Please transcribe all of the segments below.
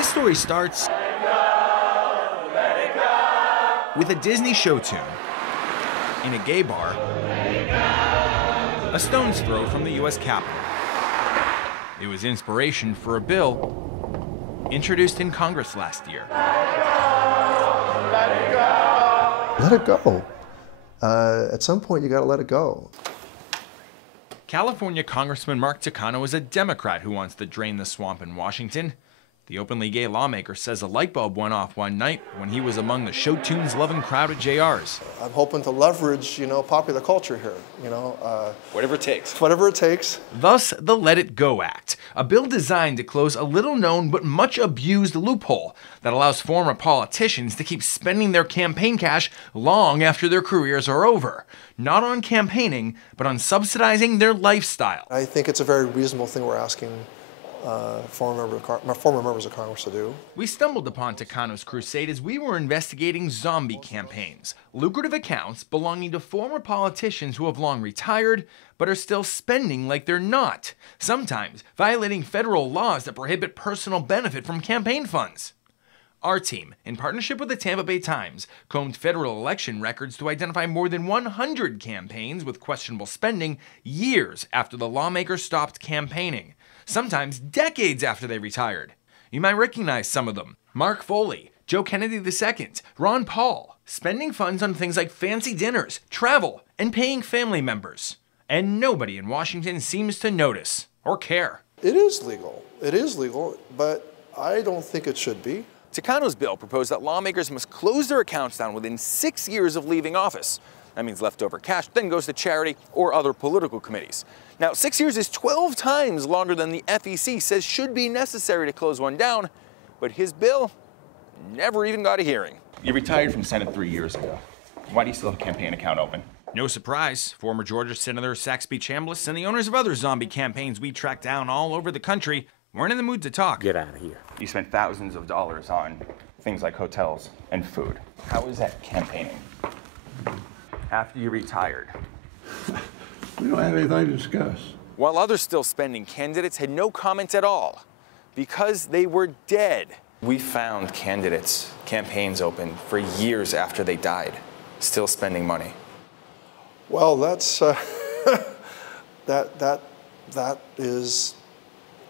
This story starts with a Disney show tune in a gay bar a stone's throw from the U.S. Capitol. It was inspiration for a bill introduced in Congress last year. Let it go. At some point, you got to let it go. California Congressman Mark Takano is a Democrat who wants to drain the swamp in Washington. The openly gay lawmaker says a light bulb went off one night when he was among the show tunes loving crowd at JR's. I'm hoping to leverage, popular culture here, Whatever it takes. Whatever it takes. Thus, the Let It Go Act, a bill designed to close a little-known but much-abused loophole that allows former politicians to keep spending their campaign cash long after their careers are over. Not on campaigning, but on subsidizing their lifestyle. I think it's a very reasonable thing we're asking former members of Congress to do. We stumbled upon Takano's crusade as we were investigating zombie campaigns, lucrative accounts belonging to former politicians who have long retired but are still spending like they're not, sometimes violating federal laws that prohibit personal benefit from campaign funds. Our team, in partnership with the Tampa Bay Times, combed federal election records to identify more than 100 campaigns with questionable spending years after the lawmakers stopped campaigning, sometimes decades after they retired. You might recognize some of them: Mark Foley, Joe Kennedy II, Ron Paul, spending funds on things like fancy dinners, travel, and paying family members. And nobody in Washington seems to notice or care. It is legal, but I don't think it should be. Takano's bill proposed that lawmakers must close their accounts down within 6 years of leaving office. That means leftover cash then goes to charity or other political committees. Now, 6 years is 12 times longer than the FEC says should be necessary to close one down, but his bill never even got a hearing. You retired from Senate 3 years ago. Why do you still have a campaign account open? No surprise, former Georgia Senator Saxby Chambliss and the owners of other zombie campaigns we tracked down all over the country weren't in the mood to talk. Get out of here. You spent thousands of dollars on things like hotels and food. How is that campaigning? After you retired. We don't have anything to discuss. While others still spending, candidates had no comment at all because they were dead. We found candidates' campaigns open for years after they died, still spending money. Well, that's that is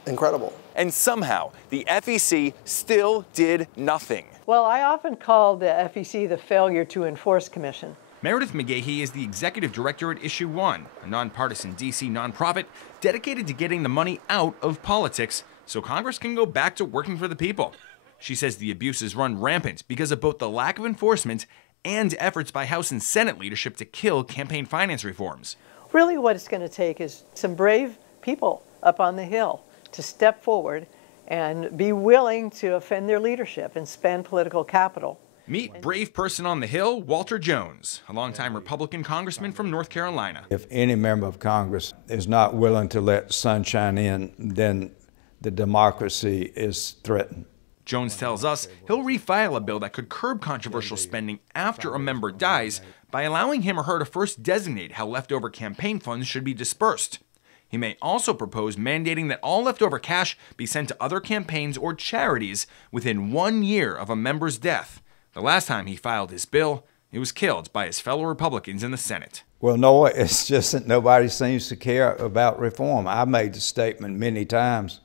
incredible. And somehow, the FEC still did nothing. Well, I often call the FEC the failure to enforce commission. Meredith McGahey is the executive director at Issue One, a nonpartisan D.C. nonprofit dedicated to getting the money out of politics so Congress can go back to working for the people. She says the abuses run rampant because of both the lack of enforcement and efforts by House and Senate leadership to kill campaign finance reforms. Really what it's going to take is some brave people up on the Hill to step forward and be willing to offend their leadership and spend political capital. Meet brave person on the Hill, Walter Jones, a longtime Republican congressman from North Carolina. If any member of Congress is not willing to let sunshine in, then the democracy is threatened. Jones tells us he'll refile a bill that could curb controversial spending after a member dies by allowing him or her to first designate how leftover campaign funds should be dispersed. He may also propose mandating that all leftover cash be sent to other campaigns or charities within 1 year of a member's death. The last time he filed his bill, he was killed by his fellow Republicans in the Senate. Well, no, it's just that nobody seems to care about reform. I made the statement many times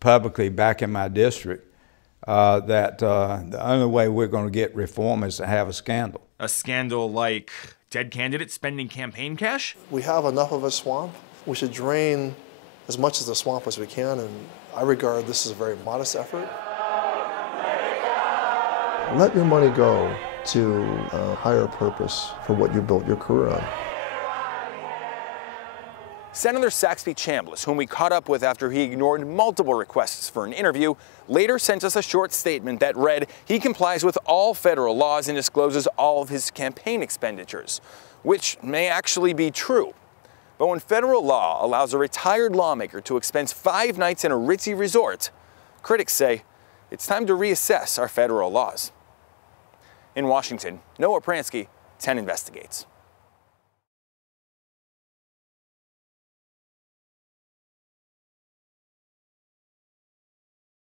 publicly back in my district that the only way we're going to get reform is to have a scandal. A scandal like dead candidates spending campaign cash? We have enough of a swamp. We should drain as much of the swamp as we can, and I regard this as a very modest effort. Let your money go to a higher purpose for what you built your career on. Senator Saxby Chambliss, whom we caught up with after he ignored multiple requests for an interview, later sent us a short statement that read he complies with all federal laws and discloses all of his campaign expenditures, which may actually be true. But when federal law allows a retired lawmaker to expense 5 nights in a ritzy resort, critics say it's time to reassess our federal laws. In Washington, Noah Pransky, 10 Investigates.